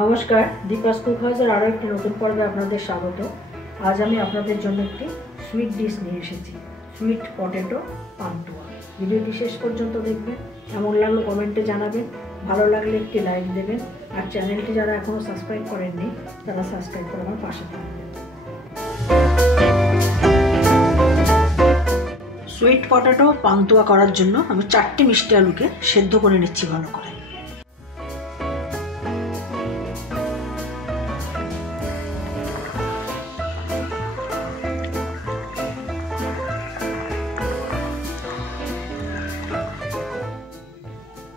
নমস্কার, দীপাস কুক হাউসের আরও একটি নতুন পর্বে আপনাদের স্বাগত। আজ আমি আপনাদের জন্য একটি সুইট ডিশ নিয়ে এসেছি, সুইট পটেটো পান্তুয়া। ভিডিওটি শেষ পর্যন্ত দেখবেন, কেমন লাগলো কমেন্টে জানাবেন, ভালো লাগলে একটি লাইক দেবেন, আর চ্যানেলটি যারা এখনও সাবস্ক্রাইব করেননি তারা সাবস্ক্রাইব করে আমার পাশে থাকবেন। সুইট পটেটো পান্তুয়া করার জন্য আমি 4টি মিষ্টি আলুকে সেদ্ধ করে নিচ্ছি ভালো করে।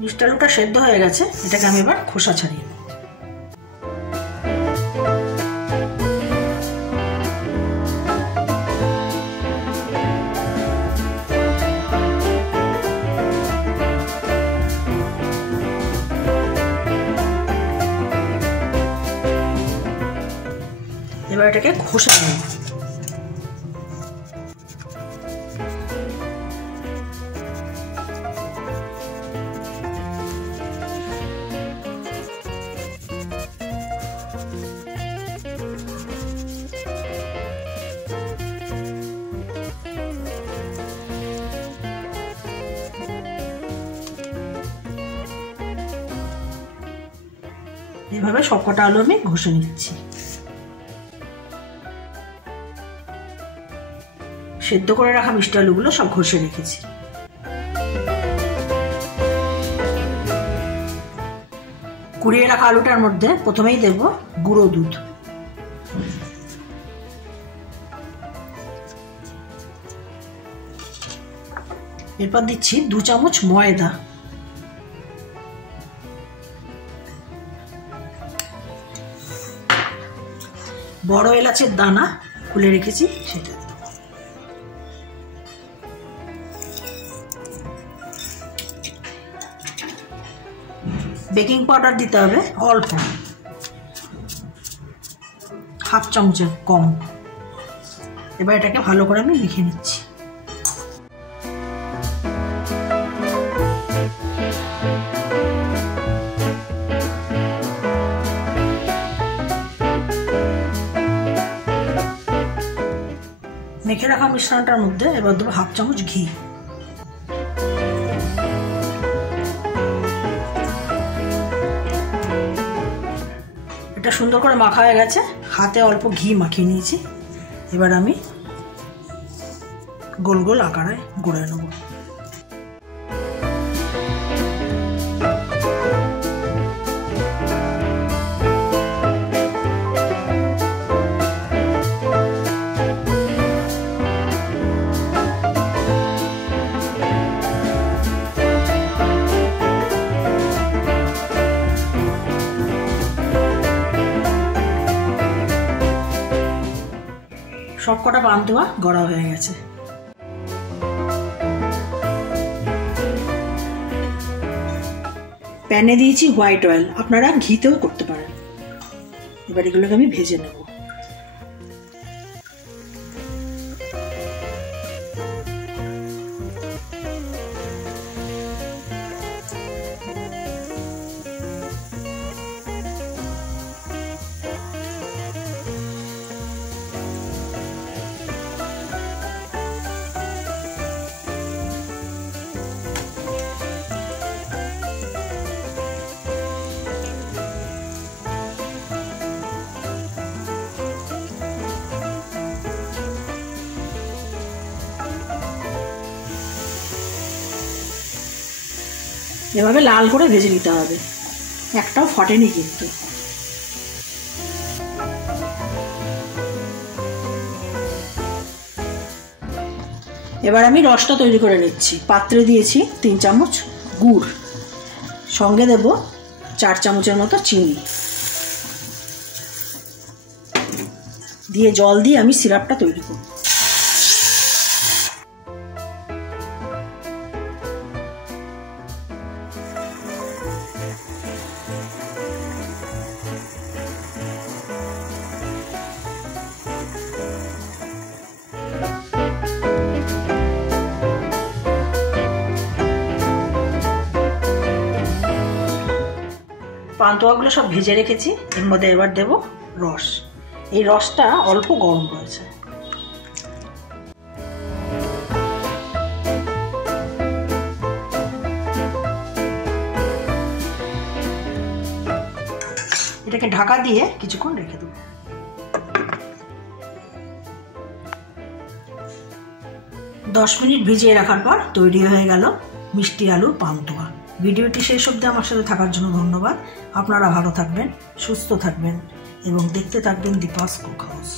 মিষ্টি আলুটা সেদ্ধ হয়ে গেছে, এটাকে আমি এবার খোসা ছাড়িয়ে নেব। এবার এটাকে খোসা নেব। এভাবে সবকটা আলু আমি ঘষে নিচ্ছি। সেদ্ধ করে রাখা মিষ্টি আলুগুলো সব ঘষে রেখেছি। কুড়িয়ে রাখা আলুটার মধ্যে প্রথমেই দেব গুঁড়ো দুধ। এরপর দিচ্ছি 2 চামচ ময়দা। বড় এলাচের দানা খুলে রেখেছি সেটা। বেকিং পাউডার দিতে হবে অল্প, 1/2 চামচের কম। এবার এটাকে ভালো করে আমি মেখে নিচ্ছি। মেখে রাখা মিশ্রণটার মধ্যে এবার দেবো 1/2 চামচ ঘি। এটা সুন্দর করে মাখা হয়ে গেছে, হাতে অল্প ঘি মাখিয়ে নিয়েছি। এবার আমি গোল গোল আকারে গড়ে নেব। সবকটা পান্তুয়া গড়া হয়ে গেছে। প্যানে দিয়েছি হোয়াইট অয়েল, আপনারা ঘিতেও করতে পারেন। এবার এগুলোকে আমি ভেজে নেব। এভাবে লাল করে ভেজে নিতে হবে, একটাও ফাটেনি কিন্তু। এবার আমি রসটা তৈরি করে নিচ্ছি। পাত্রে দিয়েছি 3 চামচ গুড়, সঙ্গে দেব 4 চামচের মতো চিনি, দিয়ে জল দিয়ে আমি সিরাপটা তৈরি করব। পান্তুয়াগুলো সব ভেজে রেখেছি, এর মধ্যে এবার দেব রস। এই রসটা অল্প গরম রয়েছে। এটাকে ঢাকা দিয়ে কিছুক্ষণ রেখে দেবো। 10 মিনিট ভিজিয়ে রাখার পর তৈরি হয়ে গেল মিষ্টি আলুর পান্তুয়া। ভিডিওটি শেষ অবধি আমার সাথে থাকার জন্য ধন্যবাদ। আপনারা ভালো থাকবেন, সুস্থ থাকবেন এবং দেখতে থাকবেন দীপাস কুক হাউস।